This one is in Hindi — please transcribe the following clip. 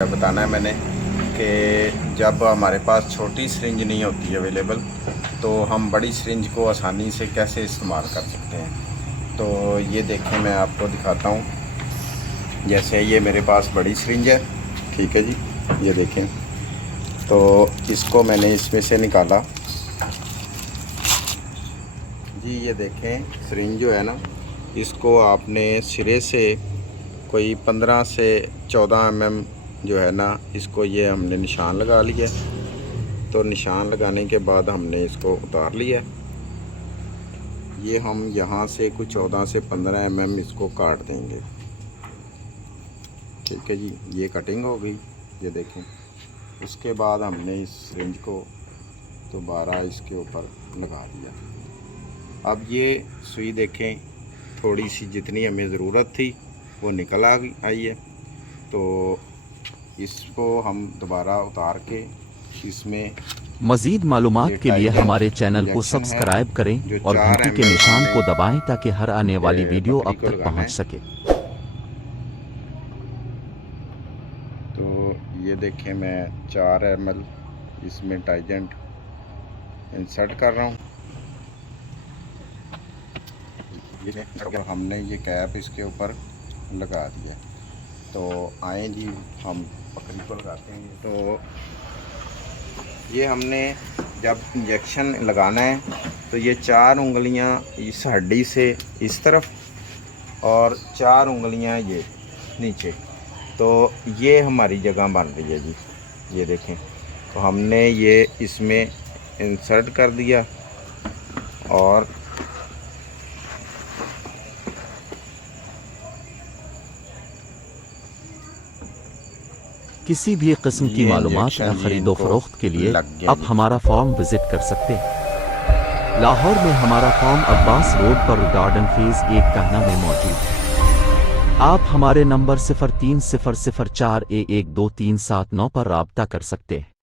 बताना है मैंने कि जब हमारे पास छोटी सिरिंज नहीं होती है अवेलेबल, तो हम बड़ी सिरिंज को आसानी से कैसे इस्तेमाल कर सकते हैं। तो ये देखें, मैं आपको दिखाता हूँ। जैसे ये मेरे पास बड़ी सिरिंज है, ठीक है जी, ये देखें। तो इसको मैंने इसमें से निकाला जी। ये देखें, सिरिंज जो है ना, इसको आपने सिरे से कोई 15 से 14 mm जो है ना, इसको ये हमने निशान लगा लिया। तो निशान लगाने के बाद हमने इसको उतार लिया। ये हम यहाँ से कुछ 14 से 15 mm इसको काट देंगे, ठीक है जी। ये कटिंग हो गई, ये देखें। उसके बाद हमने इस सिरिंज को दोबारा इसके ऊपर लगा दिया। अब ये सुई देखें, थोड़ी सी जितनी हमें ज़रूरत थी वो निकल आई है। तो इसको हम दोबारा उतार के इसमें मज़ीद मालूमात के लिए हमारे चैनल को सब्सक्राइब करें और घंटी के निशान को दबाएं ताकि हर आने वाली वीडियो आप तक पहुंच सके। तो ये देखें, मैं 4 ml इसमें टाइजेंट इंसर्ट कर रहा हूँ। ये हमने ये कैप इसके ऊपर लगा दिया। तो आए जी, हम पकड़ी को लगाते हैं। तो ये हमने जब इंजेक्शन लगाना है तो ये 4 उंगलियां इस हड्डी से इस तरफ और 4 उंगलियां ये नीचे। तो ये हमारी जगह बन रही है जी, ये देखें। तो हमने ये इसमें इंसर्ट कर दिया और किसी भी किस्म की मालूमात या खरीदो फरोख्त के लिए आप हमारा फॉर्म विजिट कर सकते हैं। लाहौर में हमारा फॉर्म अब्बास रोड पर गार्डन फेज 1 कहना में मौजूद है। आप हमारे नंबर 0300412379 पर राब्ता कर सकते हैं।